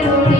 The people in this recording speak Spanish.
aleluya.